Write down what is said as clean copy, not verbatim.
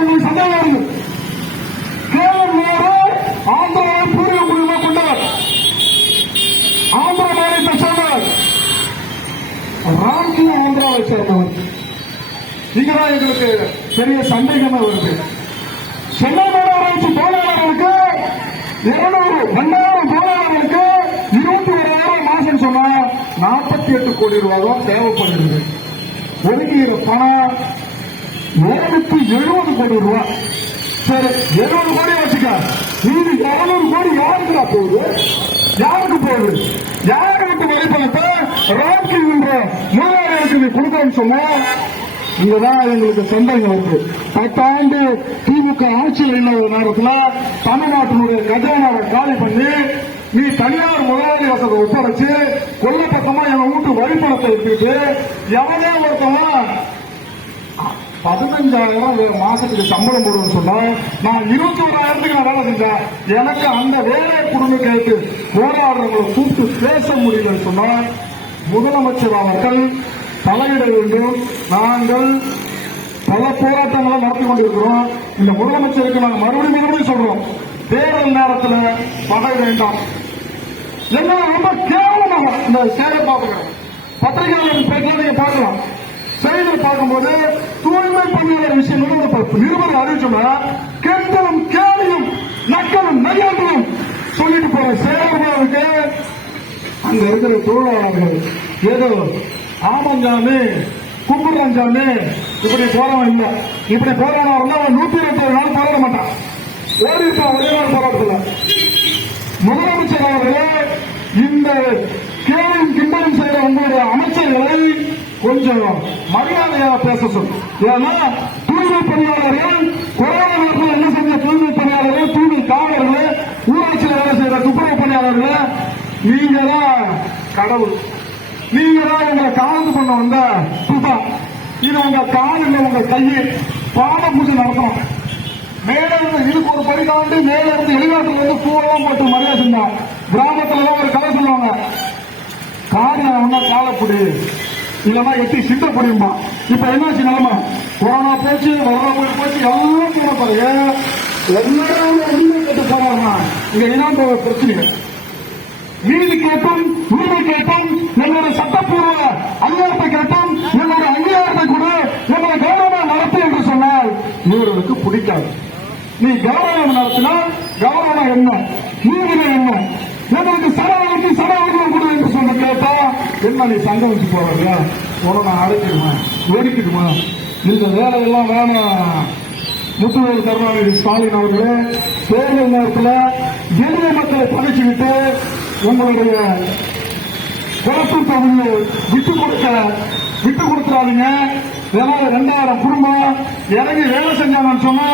உங்களுக்கு சந்தேகம் வருது. கேஎம் நேரு ஆந்திராவை பூர்வ குடியுரிமை கொண்டவர், ஆந்திர மாநிலத்தை சேர்ந்தவர், ராம்கி ஆந்திராவை சேர்ந்தவர். இங்கதான் எங்களுக்கு பெரிய சந்தேகமே வருது. சென்னை மாநகராட்சி தொழிலாளர்களுக்கு 2000 தொழிலாளர்களுக்கு 21,000 மாசம் சொன்னா 48 கோடி ரூபாய் தான் தேவைப்படுகிறது. ஒதுக்கிற பணம் 270 கோடி ரூபாய். சரி, 70 கோடி வச்சுக்க, இது 200 கோடி யாருக்குடா போகுது? யாருக்கு போகுது? யாருக்கு விட்டு வெளிப்பணத்தை ராக்கி முதலாளிகளுக்கு கொடுக்கணும்னு சொன்னா இங்கதான் எங்களுக்கு சந்தேகம் இருக்கு. 10 ஆண்டு திமுக ஆட்சியில் இல்லாத நேரத்தில் தமிழ்நாட்டினுடைய கஜானாவை காலி பண்ணி நீ தனியார் முதலாளி வசதி ஒப்படைச்சு கொல்ல பக்கமா என் வீட்டு வழிபணத்தை எடுத்துட்டு எவனே ஒருத்தவன் 15,000 ஒரு மாசத்துக்கு சம்பளம் போடுன்னு சொன்னா நான் 21,000 நான் வேலை செஞ்சேன். எனக்கு அந்த வேலை குடும்ப கேட்டு போராடுறவங்களை கூப்பிட்டு பேச முடியலன்னு சொன்னா முதலமைச்சர் அவர்கள் தலையிட வேண்டும். நாங்கள் பல போராட்டங்களை நடத்தி கொண்டிருக்கிறோம். இந்த முதலமைச்சருக்கு நாங்கள் மறுபடியும் சொல்றோம், தேர்தல் நேரத்தில் பகை வேண்டாம். என்ன ரொம்ப கேவலமாக இந்த சேவை பார்க்கிறோம். பத்திரிகையாளர் பேட்டி நீங்க பார்க்கலாம். செய்தியில் பார்க்கும்போது தூய்மை பணியாளர் விஷயம் நிருபர் அறிவிச்சோம்னா கெட்டலும் கேலியும் நக்கலும் நையாண்டியும் சொல்லிட்டு போற செயல்பாடுக்கு அங்க இருக்கிற தொழிலாளர்கள் ஏதோ ஆமஞ்சாமி கும்புராஞ்சாமி இப்படி போறவன் இல்ல. இப்படி போறவனா இருந்தா அவன் 120 நாள் போராட மாட்டான். ஓடி இருப்பான், ஒரே நாள் போராட்டத்துல. முதலமைச்சர் அவர்களே இந்த கேளும் கிண்டலும் செய்த உங்களுடைய அமைச்சர்களை கொஞ்சம் மரியாதையாக பேச சொல்லும். ஏன்னா தூய்மை பணியாளர்கள் கொரோனா நேரத்தில் என்ன செஞ்ச தூய்மை பணியாளர்கள், தூய்மை காவலர்கள், ஊராட்சியில் வேலை செய்த துப்புரவு பணியாளர்கள், நீங்க தான் கடவுள். நீங்க தான் உங்களை காலத்து பண்ண வந்த துபா. இது உங்க காலில் உங்க கையை பாட பூஜை நடத்தணும். மேல இருந்து இதுக்கு ஒரு படி தாண்டி மேல இருந்து வெளிநாட்டுல இருந்து பூவெல்லாம் போட்டு மரியாதை செஞ்சான். கிராமத்துல ஒரு கதை சொல்லுவாங்க, காரணம் ஒன்னா காலப்படி இல்லைன்னா எட்டி சிந்த புரியுமா. இப்ப என்னாச்சு நிலைமை? கொரோனா போச்சு, கொரோனா போச்சு, எல்லாம் சொல்ல பாருங்க. எல்லாரும் கட்டு போறாங்க. இங்க இனம் பிரச்சனை நீதி கேட்டும் உரிமை கேட்டும் என்னுடைய சட்டப்பூர்வ அதிகாரத்தை கேட்டும் என்னுடைய அங்கீகாரத்தை கூட என்னுடைய கௌரவம் நடத்து என்று சொன்னால் இவர்களுக்கு பிடிக்காது. நீ கௌரவம் நடத்தினால் கௌரவம் என்ன, நீதி என்ன, எங்களுக்கு சரவணைக்கு சரவணம் கொடு என்று சொல்லி கேட்டா என்ன நீ சங்கம் வச்சு போறாங்க, உன நான் அடைக்கிடுவேன், ஒதுக்கிடுமா, இந்த வேலையெல்லாம் வேணாம். முத்துவேல் கருணாநிதி ஸ்டாலின் அவர்களே தேர்தல் நேரத்தில் எளிய மக்களை பகைச்சுவிட்டு உங்களுடைய சிறப்பு தொகுதியை விட்டு கொடுத்துறாதீங்க. 2000 குடும்பம் இறங்கி வேலை செஞ்சாங்கன்னு சொன்னா